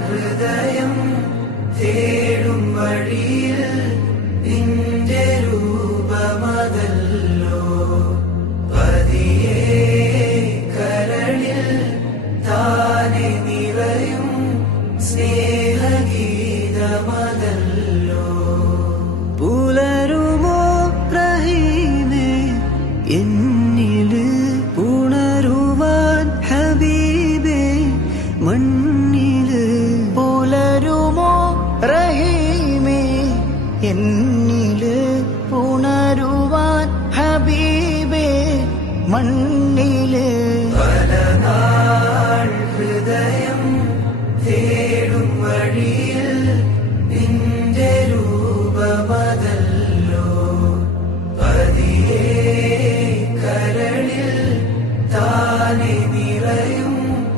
ഹൃദയം തേടും വഴിയിൽ നിന്റെ രൂപമതല്ലോ പതിയെ കരളിൽ താനെ നിറയും സ്നേഹഗീതമതല്ലോ പുലരുമോ റഹീമേ എന്നില് പുണരുവാൻ ഹബീബേ മണ്ണില് പുലരുമോ റഹീമേ എന്നില് പുണരുവാൻ ഹബീബേ മണ്ണില്